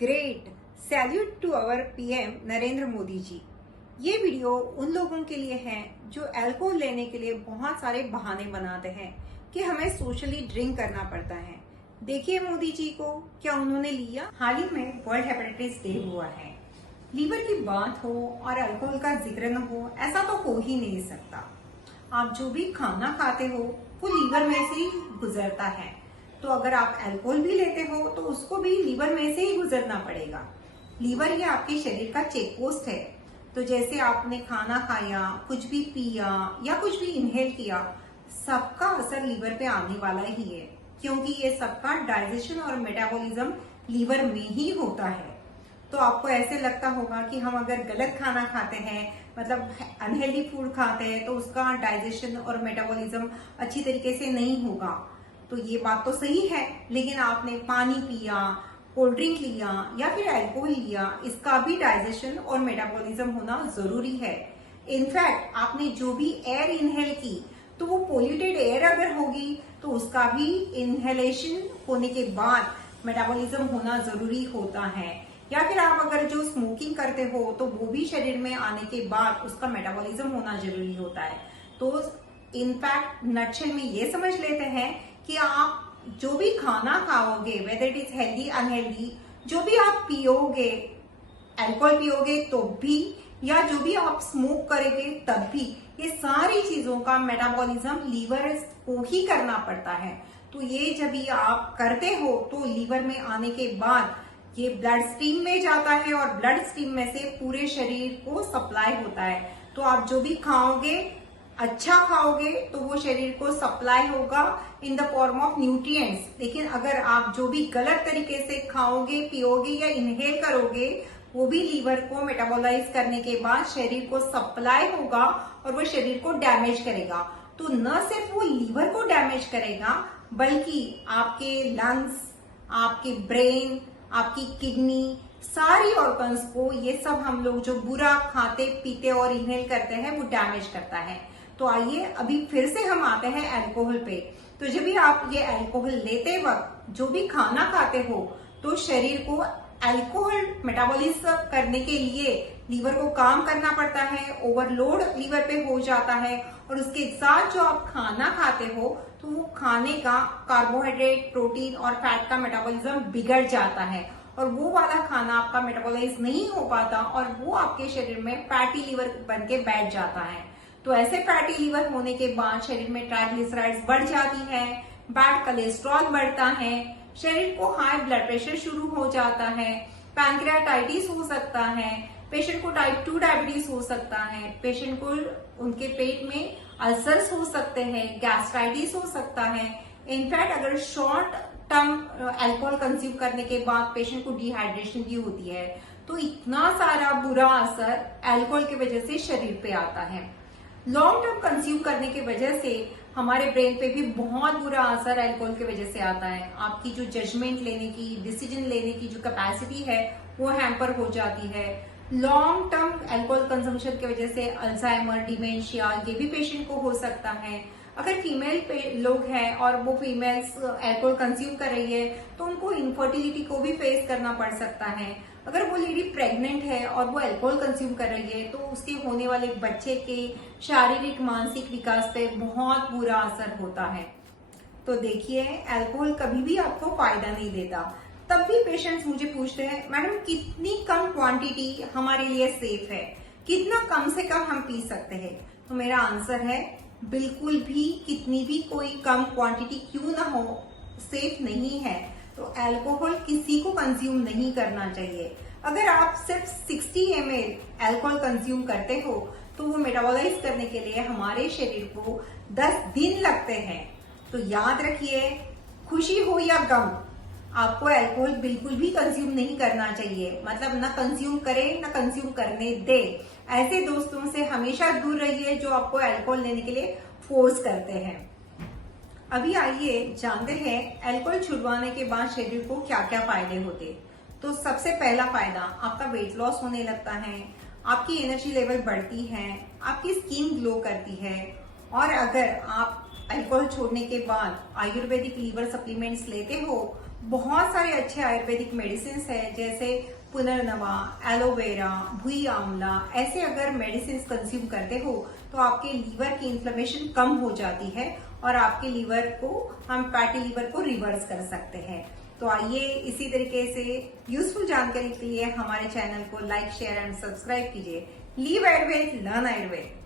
Great salute to our PM Narendra Modi ji. ये video उन लोगों के लिए है जो अल्कोहल लेने के लिए बहुत सारे बहाने बनाते हैं कि हमें सोशली ड्रिंक करना पड़ता है। देखिए मोदी जी को, क्या उन्होंने लिया? हाल ही में वर्ल्ड हेपेटाइटिस डे हुआ है। लीवर की बात हो और अल्कोहल का जिक्र न हो, ऐसा तो हो ही नहीं सकता। आप जो भी खाना खाते हो वो लीवर में से ही गुजरता है, तो अगर आप अल्कोहल भी लेते हो तो उसको भी लीवर में से ही गुजरना पड़ेगा। लीवर ये आपके शरीर का चेक पोस्ट है। तो जैसे आपने खाना खाया, कुछ भी पिया या कुछ भी इनहेल किया, सबका असर लीवर पे आने वाला ही है, क्योंकि ये सबका डाइजेशन और मेटाबॉलिज्म लीवर में ही होता है। तो आपको ऐसे लगता होगा कि हम अगर गलत खाना खाते हैं, मतलब अनहेल्दी फूड खाते हैं, तो उसका डाइजेशन और मेटाबॉलिज्म अच्छी तरीके से नहीं होगा। तो ये बात तो सही है, लेकिन आपने पानी पिया, कोल्ड ड्रिंक लिया या फिर अल्कोहल लिया, इसका भी डाइजेशन और मेटाबॉलिज्म होना जरूरी है। इनफैक्ट आपने जो भी एयर इनहेल की, तो वो पोल्यूटेड एयर अगर होगी तो उसका भी इनहेलेशन होने के बाद मेटाबॉलिज्म होना जरूरी होता है। या फिर आप अगर जो स्मोकिंग करते हो तो वो भी शरीर में आने के बाद उसका मेटाबॉलिज्म होना जरूरी होता है। तो इनफैक्ट नटशेल में ये समझ लेते हैं कि आप जो भी खाना खाओगे, whether it is healthy unhealthy, जो भी आप पियोगे, अल्कोहल पियोगे तो भी, या जो भी आप स्मोक करेंगे तब भी, ये सारी चीजों का मेटाबॉलिज्म लीवर को ही करना पड़ता है। तो ये जब भी आप करते हो तो लीवर में आने के बाद ये ब्लड स्ट्रीम में जाता है और ब्लड स्ट्रीम में से पूरे शरीर को सप्लाई होता है। तो आप जो भी खाओगे, अच्छा खाओगे तो वो शरीर को सप्लाई होगा in the form of nutrients. लेकिन अगर आप जो भी गलत तरीके से खाओगे, पियोगे या इनहेल करोगे, वो भी लीवर को मेटाबोलाइज करने के बाद शरीर को सप्लाई होगा और वो शरीर को डैमेज करेगा। तो न सिर्फ वो लीवर को डैमेज करेगा, बल्कि आपके लंग्स, आपके ब्रेन, आपकी किडनी, सारी ऑर्गन्स को, ये सब हम लोग जो बुरा खाते पीते और इनहेल करते हैं वो डैमेज करता है। तो आइए अभी फिर से हम आते हैं अल्कोहल पे। तो जब भी आप ये अल्कोहल लेते वक्त जो भी खाना खाते हो, तो शरीर को अल्कोहल मेटाबॉलिज्म करने के लिए लीवर को काम करना पड़ता है, ओवरलोड लीवर पे हो जाता है, और उसके साथ जो आप खाना खाते हो तो वो खाने का कार्बोहाइड्रेट, प्रोटीन और फैट का मेटाबॉलिज्म बिगड़ जाता है, और वो वाला खाना आपका मेटाबॉलाइज नहीं हो पाता और वो आपके शरीर में फैटी लीवर बन के बैठ जाता है। तो ऐसे फैटी लीवर होने के बाद शरीर में ट्राइग्लिसराइड्स बढ़ जाती है, बैड कोलेस्ट्रॉल बढ़ता है, शरीर को हाई ब्लड प्रेशर शुरू हो जाता है, पैंक्रियाटाइटिस हो सकता है, पेशेंट को टाइप 2 डायबिटीज हो सकता है, पेशेंट को उनके पेट में अल्सर्स हो सकते हैं, गैस्ट्राइटिस हो सकता है। इनफैक्ट अगर शॉर्ट टर्म अल्कोहल कंज्यूम करने के बाद पेशेंट को डिहाइड्रेशन भी होती है, तो इतना सारा बुरा असर अल्कोहल की वजह से शरीर पे आता है। लॉन्ग टर्म कंज्यूम करने की वजह से हमारे ब्रेन पे भी बहुत बुरा असर अल्कोहल की वजह से आता है। आपकी जो जजमेंट लेने की, डिसीजन लेने की जो कैपेसिटी है वो हैम्पर हो जाती है। लॉन्ग टर्म अल्कोहल कंजम्पशन की वजह से अल्जाइमर, डिमेंशिया, ये भी पेशेंट को हो सकता है। अगर फीमेल लोग हैं और वो फीमेल्स अल्कोहल कंज्यूम कर रही है तो उनको इनफर्टिलिटी को भी फेस करना पड़ सकता है। अगर वो लेडी प्रेग्नेंट है और वो अल्कोहल कंज्यूम कर रही है तो उसके होने वाले बच्चे के शारीरिक मानसिक विकास पे बहुत बुरा असर होता है। तो देखिए, अल्कोहल कभी भी आपको फायदा नहीं देता। तब भी पेशेंट्स मुझे पूछते हैं, मैडम कितनी कम क्वांटिटी हमारे लिए सेफ है, कितना कम से कम हम पी सकते हैं? तो मेरा आंसर है, बिल्कुल भी कितनी भी कोई कम क्वांटिटी क्यों ना हो, सेफ नहीं है। तो अल्कोहल किसी को कंज्यूम नहीं करना चाहिए। अगर आप सिर्फ 60 ml अल्कोहल कंज्यूम करते हो तो वो मेटाबॉलाइज करने के लिए हमारे शरीर को 10 दिन लगते हैं। तो याद रखिए, खुशी हो या गम, आपको अल्कोहल बिल्कुल भी कंज्यूम नहीं करना चाहिए। मतलब ना कंज्यूम करें, ना कंज्यूम करने दे। ऐसे दोस्तों से हमेशा दूर रहिए जो आपको अल्कोहल लेने के लिए फोर्स करते हैं। अभी आइए जानते हैं अल्कोहल छुड़वाने के बाद शरीर को क्या क्या फायदे होते। तो सबसे पहला फायदा, आपका वेट लॉस होने लगता है, आपकी एनर्जी लेवल बढ़ती है, आपकी स्किन ग्लो करती है, और अगर आप अल्कोहल छोड़ने के बाद आयुर्वेदिक लीवर सप्लीमेंट्स लेते हो, बहुत सारे अच्छे आयुर्वेदिक मेडिसिन है जैसे पुनर्नवा, एलोवेरा, भुई आंवला, ऐसे अगर मेडिसिन कंज्यूम करते हो तो आपके लीवर की इन्फ्लेमेशन कम हो जाती है और आपके लीवर को, हम फैटी लीवर को रिवर्स कर सकते हैं। तो आइए इसी तरीके से यूजफुल जानकारी के लिए हमारे चैनल को लाइक, शेयर एंड सब्सक्राइब कीजिए। Leave Ayurveda, learn Ayurveda.